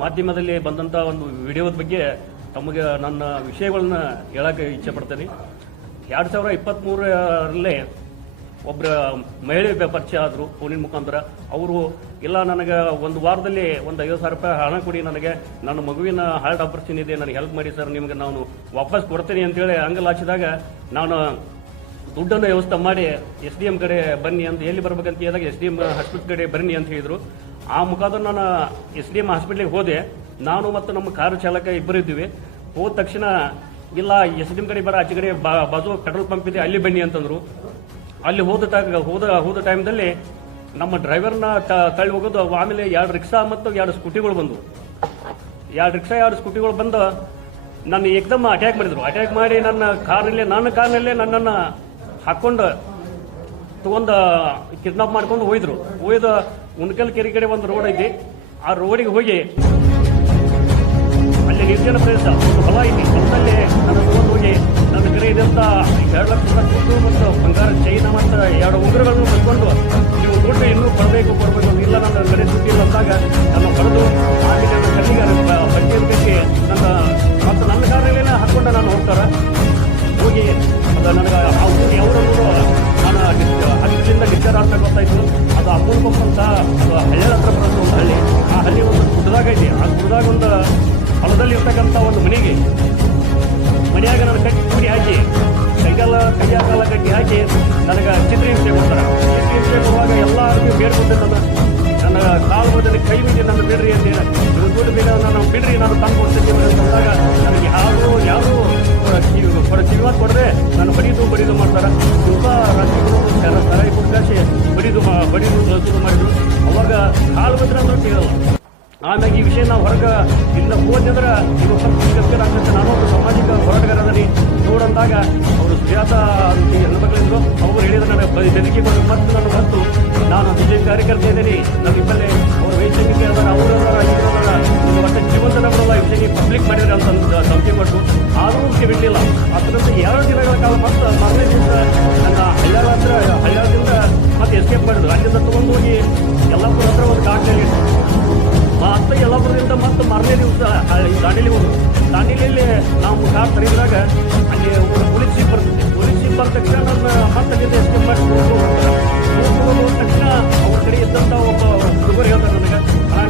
ಮಾಧ್ಯಮದಲ್ಲಿ ಬಂದಂಥ ಒಂದು ವಿಡಿಯೋದ ಬಗ್ಗೆ ತಮಗೆ ನನ್ನ ವಿಷಯಗಳನ್ನ ಹೇಳಕ್ಕೆ ಇಚ್ಛೆ ಪಡ್ತೇನೆ. 2023ರಲ್ಲಿ ಒಬ್ಬರ ಮಹಿಳೆ ಪರಿಚಯ ಆದರು ಫೋನಿನ ಮುಖಾಂತರ. ಅವರು ಇಲ್ಲ ನನಗೆ ಒಂದು ವಾರದಲ್ಲಿ ಒಂದು 50,000 ರೂಪಾಯಿ ಹಣ ಕೊಡಿ, ನನಗೆ ನನ್ನ ಮಗುವಿನ ಹಾರ್ಟ್ ಆಪರೇಷನ್ ಇದೆ, ನನಗೆ ಹೆಲ್ಪ್ ಮಾಡಿ ಸರ್, ನಿಮಗೆ ನಾನು ವಾಪಸ್ ಕೊಡ್ತೇನೆ ಅಂತೇಳಿ ಅಂಗಲಾಚಿದಾಗ ನಾನು ದುಡ್ಡನ್ನು ವ್ಯವಸ್ಥೆ ಮಾಡಿ SDM ಕಡೆ ಬನ್ನಿ ಅಂತ, ಎಲ್ಲಿ ಬರ್ಬೇಕಂತ ಹೇಳಿದಾಗ SDM ಹಾಸ್ಪಿಟಲ್ ಕಡೆ ಬನ್ನಿ ಅಂತ ಹೇಳಿದರು. ಆ ಮುಖಾಂತರ ನಾನು SDM ಹಾಸ್ಪಿಟ್ಲಿಗೆ ಹೋದೆ. ನಾನು ಮತ್ತು ನಮ್ಮ ಕಾರು ಚಾಲಕ ಇಬ್ಬರು ಇದ್ದೀವಿ. ಹೋದ ತಕ್ಷಣ ಇಲ್ಲ SDM ಕಡೆ ಬರ, ಆಚೆ ಕಡೆ ಬಾಜು ಪೆಟ್ರೋಲ್ ಪಂಪ್ ಇದೆ ಅಲ್ಲಿ ಬನ್ನಿ ಅಂತಂದರು. ಅಲ್ಲಿ ಹೋದ ಟೈಮ್ದಲ್ಲಿ ನಮ್ಮ ಡ್ರೈವರ್ನ ತಳ್ಳಿ ಹೋಗೋದು. ಆಮೇಲೆ 2 ರಿಕ್ಷಾ ಮತ್ತು 2 ಸ್ಕೂಟಿಗಳು ಬಂದು 2 ಸ್ಕೂಟಿಗಳು ಬಂದು ನನ್ನ ಏಕದಮ್ ಅಟ್ಯಾಕ್ ಮಾಡಿದ್ರು. ಅಟ್ಯಾಕ್ ಮಾಡಿ ನನ್ನ ಕಾರ್ನಲ್ಲೇ ನನ್ನನ್ನು ಹಾಕ್ಕೊಂಡು ತಗೊಂಡು ಕಿಡ್ನಾಪ್ ಮಾಡ್ಕೊಂಡು ಹೋಯ್ದು ಉಣ್ಕಲ್ ಕೆರೆ ಕಡೆ ಒಂದು ರೋಡ್ ಐತಿ. ಆ ರೋಡಿಗೆ ಹೋಗಿ ಅಲ್ಲಿ ನಿರ್ಜನ ಪ್ರದೇಶ ಒಂದು ಹೊಲ ಐತಿ, ಹೊಲದಲ್ಲಿ ನನ್ನ ತಗೊಂಡು ಹೋಗಿ ನನ್ನ ಕಡೆ ಇದಂತ 2 ಲಕ್ಷ ರೂಪಾಯಿ ಮತ್ತು ಬಂಗಾರ ಚೈನ ಮತ್ತು 2 ಉಂಗುರಗಳನ್ನು ಬಂದ್ಕೊಂಡು ನೀವು ದುಡ್ಡು ಇನ್ನೂ ಕೊಡಬೇಕು ಇಲ್ಲ ನನ್ನ ಕಡೆ ದುಡ್ಡು ಇಲ್ಲ ಅಂದಾಗ ನನ್ನ ಹೊಡೆದು ಆಮೇಲೆ ನನ್ನ ಕಲ್ಲಿಗೆ ಬಟ್ಟೆ ನನ್ನ ಕಾರಣಲ್ಲೇ ಹಾಕ್ಕೊಂಡು ನಾನು ಹೋಗ್ತಾರೆ ಹೋಗಿ ಅದು ನನಗೆ ಆ ಊರು ಯಾವೂರಲ್ಲೂ ನಾನು ಹಳ್ಳಿಯಿಂದ ಡಿಸ್ಚಾರ್ಜ್ ಅಂತ ಗೊತ್ತಾಯಿತು. ಅದು ಅಮೂಲ್ಪಂಪ್ ಅಂತ, ಅದು ಹಳ್ಳಿ ಹತ್ರ ಬರೋದು ಒಂದು ಹಳ್ಳಿ. ಆ ಹಳ್ಳಿ ಒಂದು ಗುಡ್ಡದಾಗ ಐತಿ. ಆ ಗುಡ್ಡದಾಗ ಒಂದು ಹೊಲದಲ್ಲಿ ಇರ್ತಕ್ಕಂಥ ಒಂದು ಮನೆಯಾಗ ನಾನು ಕಟ್ಟಿ ಹಾಕಿ ಕೈಯಾಗಲ್ಲ ಕಟ್ಟಿ ಹಾಕಿ ನನಗೆ ಚಿತ್ರಹಿಂಸೆ ಕೊಡ್ತಾರೆ. ಚಿತ್ರಹಿಂಸೆ ಕೊಡುವಾಗ ಎಲ್ಲರಿಗೂ ಬೇಡ್ಕೊಟ್ಟೆ ನನ್ನ ಕಾಲು ಬದಲಿ ಕೈ ಬಿಡಿ ನನ್ನ ಬಿಡ್ರಿ ಅಂತ ನೀವು ದುಡ್ಡು ಬೇಡ ನಾನು ಬಿಡ್ರಿ ನಾನು ತಂದು ಕೊಡ್ತಿದ್ದೀನಿ ಅಂತಂದಾಗ ನನಗೆ ಯಾರು ಕಿವಿವಾದ ಕೊಡದೆ ನಾನು ಬಡಿದು ಮಾಡ್ತಾರೆ. ತುಂಬ ರಾಜ್ಯಗಳು ಸರಾಯಿ ಕುಡ್ಕಾಶಿ ಬಡಿದು ಶುರು ಮಾಡಿದ್ರು. ಅವಾಗ ಕಾಲು ಬದ್ರೆ ಅಂದ್ರೆ ಸಿಗಲ್ಲ. ಆಮ್ಯಾಗ ಈ ವಿಷಯ ನಾವು ಹೊರಗೆ ಇಲ್ಲ ಹೋದ್ರೆ ಇದು ಸ್ವಲ್ಪ ಗಂಭೀರ ಆಗ್ತದೆ. ನಾನು ಒಂದು ಸಾಮಾಜಿಕ ಹೋರಾಟಗಾರರಲ್ಲಿ ನೋಡಂದಾಗ ಅವರು ಸುಜಾತ ಹೆಣ್ಮಕ್ಳಿದ್ರು. ಅವರು ಹೇಳಿದ್ರೆ ನನಗೆ ಬೆದರಿಕೆ ಕೊಟ್ಟು ಮತ್ತು ನಾನು BJP ಕಾರ್ಯಕರ್ತ ಇದ್ದೀನಿ, ನಮ್ಮ ಇಬ್ಬರೇ ಅವರು ವೈದ್ಯಕೀಯ ಇದ್ದಾರೆ, ಒಟ್ಟು ಜೀವಂತನ ಬರಲ್ಲ ಈ ವಿಷಯ ಪಬ್ಲಿಕ್ ಮಾಡಿದ್ರೆ ಅಂತ ಧಮಕಿ ಕೊಟ್ಟು ಆದರೂ ಬಿಡಲಿಲ್ಲ. ಅದರಿಂದ 2 ದಿನಗಳ ಕಾಲ ಮತ್ತು ಮಾರನೇ ದಿವಸ ನನ್ನ ಹಳ್ಯಾಳದಿಂದ ಮತ್ತೆ ಎಸ್ಕೇಪ್ ಮಾಡಿದ್ರು. ಅಲ್ಲಿಂದ ತೊಗೊಂಡು ಹೋಗಿ ಯಲ್ಲಾಪುರ ಹತ್ರ ಒಂದು ಕಾಡ್ನಲ್ಲಿ ಮತ್ತೆ ಯಲ್ಲಾಪುರದಿಂದ ಮತ್ತು ಮಾರನೇ ದಿವಸ ದಾಂಡೇಲಿಯಲ್ಲಿ ನಾವು ಕಾರ್ ತರಿದಾಗ ಅಲ್ಲಿ ಪೊಲೀಸ್ ಜೀಪ್ ಬರ್ತದೆ. ಪೊಲೀಸ್ ಜೀಪ್ ಬಂದ ತಕ್ಷಣ ನನ್ನ ಹತ್ತಲ್ಲಿಂದ ಎಸ್ಕೇಪ್ ಮಾಡಿ ಹೋದ ತಕ್ಷಣ ಅವ್ರ ಕಡೆ ಇದ್ದಂಥ ಒಬ್ಬ ಹುಡುಗರು ಹೇಳ್ತಾರೆ ನನಗೆ,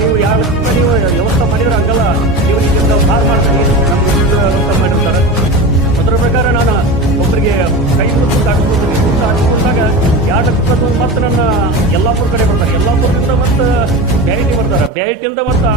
ನೀವು ಯಾವ ನೀವು ವ್ಯವಸ್ಥೆ ಮಾಡಿದ್ರೆ ಹಂಗಲ್ಲ, ನೀವು ಇದರಿಂದ ಭಾರ ಮಾಡ್ತೀನಿ ನಮ್ಮ ವ್ಯವಸ್ಥೆ ಮಾಡಿರ್ತಾರೆ. ಅದರ ಪ್ರಕಾರ ನಾನು ಒಬ್ಬರಿಗೆ ಕೈ ಹಾಕಿಕೊಂಡಾಗ 2 ಲಕ್ಷ ಮತ್ತು ನನ್ನ ಯಲ್ಲಾಪುರ ಕಡೆ ಬರ್ತಾರೆ. ಯಲ್ಲಾಪುರದಿಂದ ಮತ್ತು ಬ್ಯಾರಿಟಿ ಬರ್ತಾರೆ. ಬ್ಯಾರಿಟಿಯಿಂದ ಮತ್ತು